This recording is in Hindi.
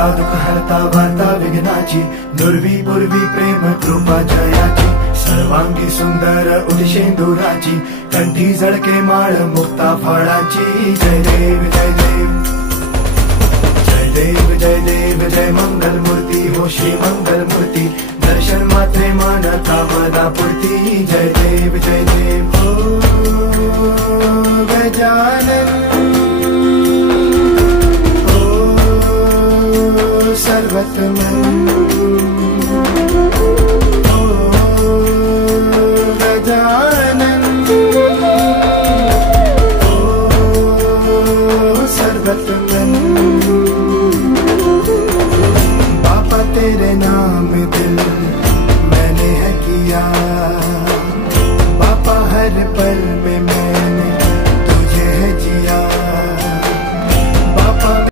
हरता दुःख हरता वार्ता विघ्नाची, दुर्वी पूर्वी प्रेम कृपा जयाची, सर्वांगी सुंदर उदिशेंदुराची, कंठी झळके माळ मुक्ता फळाची. जय देव जय देव जय देव जय देव जय मंगल मूर्ती हो श्री मंगल मूर्ती, दर्शन मात्रे मन कामना पूर्ती. जय देव जय देव हो गजानन हो सर्वतमन.